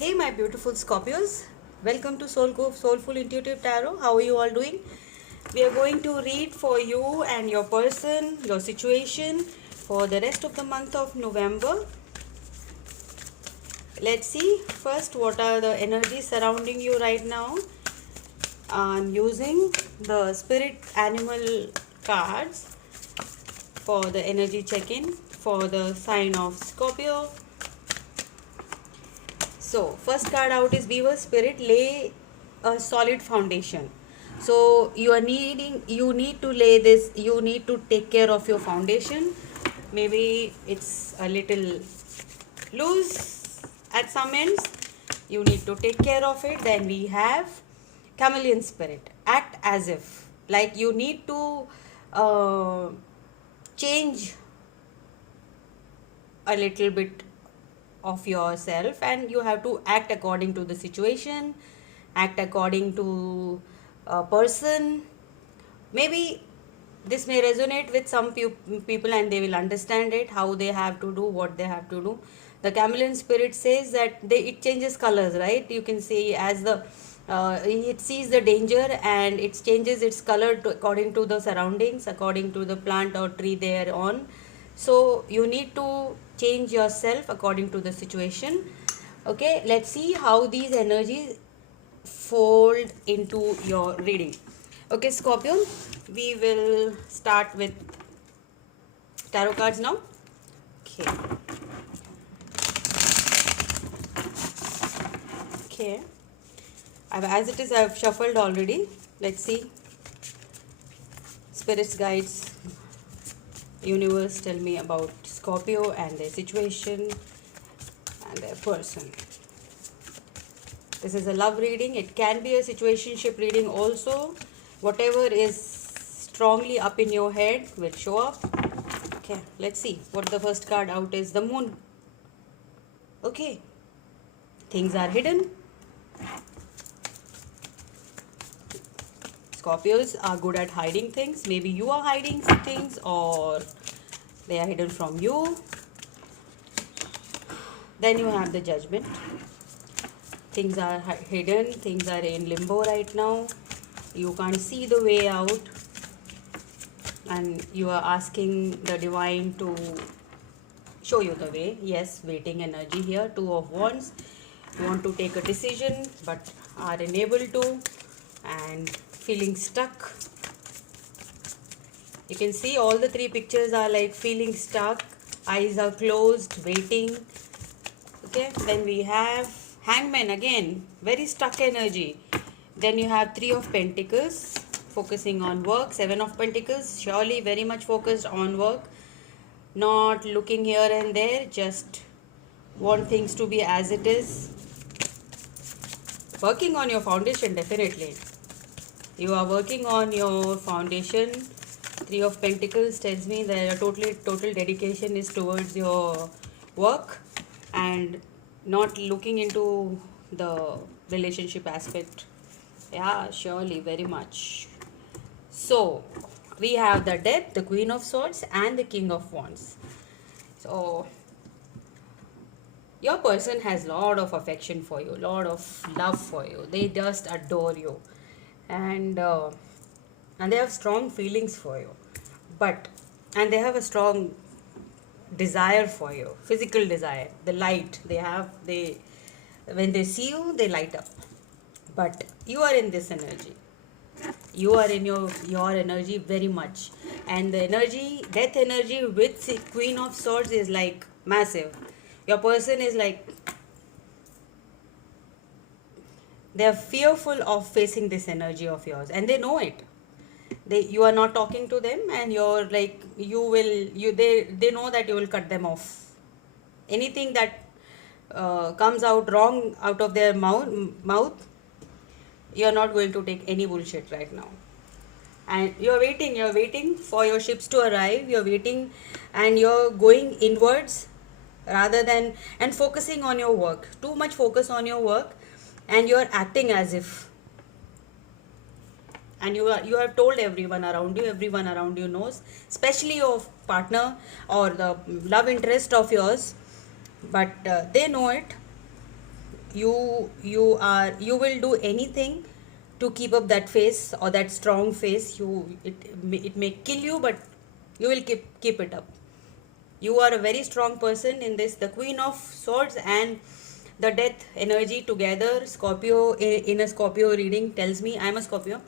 Hey, my beautiful Scorpios. Welcome to Soulful Intuitive Tarot. How are you all doing? We are going to read for you and your person, your situation for the rest of the month of November. Let's see first what are the energies surrounding you right now. I'm using the Spirit Animal cards for the energy check-in for the sign of Scorpio. So first card out is Beaver Spirit. Lay a solid foundation. So you need to lay this, you need to take care of your foundation. Maybe it's a little loose at some ends. You need to take care of it. Then we have Chameleon Spirit. Act as if, like you need to change a little bit of yourself, and you have to act according to the situation, act according to a person. Maybe this may resonate with some people and they will understand it, how they have to do what they have to do. The Chameleon Spirit says that it changes colors, right? You can see as the it sees the danger and it changes its color according to the surroundings, according to the plant or tree they are on. So you need to change yourself according to the situation. Okay, let's see how these energies fold into your reading. Okay, Scorpion, we will start with tarot cards now. Okay. Okay. As it is, I've shuffled already. Let's see. Spirits, guides, universe, tell me about Scorpio and their situation and their person. This is a love reading. It can be a situationship reading also. Whatever is strongly up in your head will show up. Okay, let's see what the first card out is. The Moon. Okay, things are hidden. Scorpios are good at hiding things. Maybe you are hiding things or they are hidden from you. Then you have the Judgment. Things are hidden. Things are in limbo right now. You can't see the way out. And you are asking the divine to show you the way. Yes, waiting energy here. Two of Wands. You want to take a decision but are unable to and feeling stuck. You can see all the three pictures are like feeling stuck. Eyes are closed, waiting. Okay, then we have Hangman again. Very stuck energy. Then you have Three of Pentacles. Focusing on work. Seven of Pentacles. Surely very much focused on work. Not looking here and there. Just want things to be as it is. Working on your foundation, definitely. You are working on your foundation. Three of Pentacles tells me that your total dedication is towards your work and not looking into the relationship aspect. Yeah, surely, very much. So, we have the Death, the Queen of Swords and the King of Wands. So, your person has lot of affection for you, lot of love for you. They just adore you. And they have strong feelings for you, and they have a strong desire for you, physical desire, the light they when they see you they light up. But you are in this energy, you are in your energy very much, and the energy, death energy with Queen of Swords is like massive. Your person is like, they are fearful of facing this energy of yours and they know it. You are not talking to them and you're like, they know that you will cut them off. Anything that comes out wrong out of their mouth, you are not going to take any bullshit right now. And you're waiting for your ships to arrive. You're waiting and you're going inwards rather than and focusing on your work. Too much focus on your work and you're acting as if, and you have told everyone around you knows, especially your partner or the love interest of yours, but they know it. you will do anything to keep up that face or that strong face. It may kill you, but you will keep it up. You are a very strong person in this. The Queen of Swords and the Death energy together, Scorpio, in a Scorpio reading tells me, I'm a Scorpio,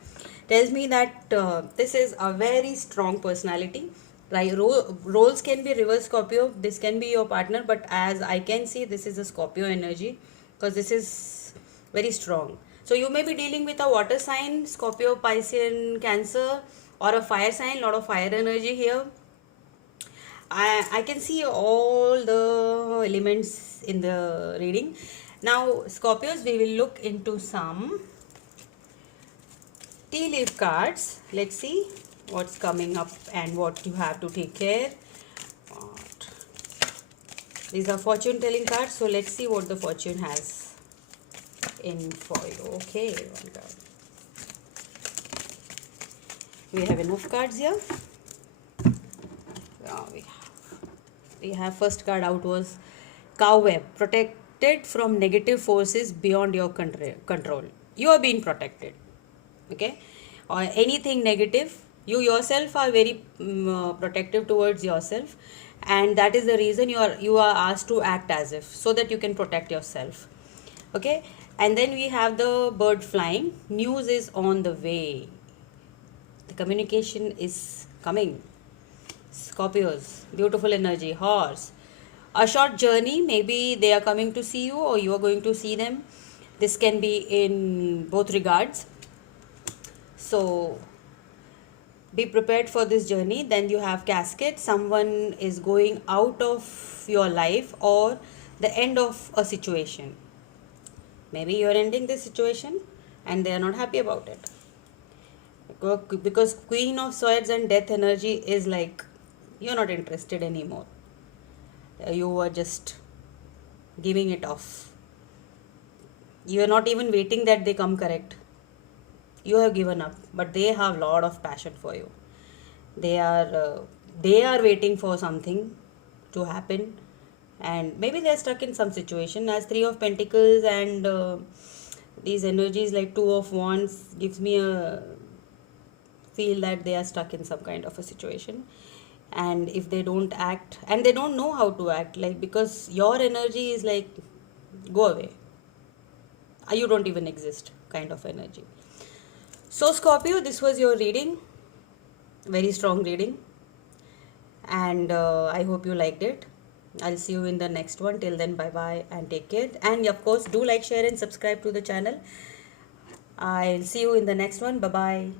tells me that this is a very strong personality. Right, roles can be reverse Scorpio, this can be your partner, but as I can see, this is a Scorpio energy because this is very strong. So you may be dealing with a water sign, Scorpio, Piscean, Cancer, or a fire sign, lot of fire energy here. I can see all the elements in the reading. Now, Scorpios, we will look into some tea leaf cards. Let's see what's coming up and what you have to take care. These are fortune telling cards, so let's see what the fortune has in for you. Okay, one card. We have enough cards here. We have first card out was Cobweb, protected from negative forces beyond your control. You are being protected, okay? Or anything negative, you yourself are very protective towards yourself, and that is the reason you are asked to act as if, so that you can protect yourself, okay? And then we have the bird flying. News is on the way. The communication is coming. Scorpios, beautiful energy. Horse, a short journey, maybe they are coming to see you or you are going to see them. This can be in both regards, so be prepared for this journey. Then you have Casket, someone is going out of your life or the end of a situation. Maybe you are ending this situation and they are not happy about it, because Queen of Swords and Death energy is like you're not interested anymore. You are just giving it off. You are not even waiting that they come correct. You have given up, but they have a lot of passion for you. They are waiting for something to happen, and maybe they are stuck in some situation. As Three of Pentacles and these energies like Two of Wands gives me a feel that they are stuck in some kind of a situation. And if they don't act, and they don't know how to act, like, because your energy is like, go away, you don't even exist kind of energy. So Scorpio, this was your reading, very strong reading, and I hope you liked it. I'll see you in the next one. Till then, bye bye and take care. And of course, do like, share and subscribe to the channel. I'll see you in the next one. Bye bye.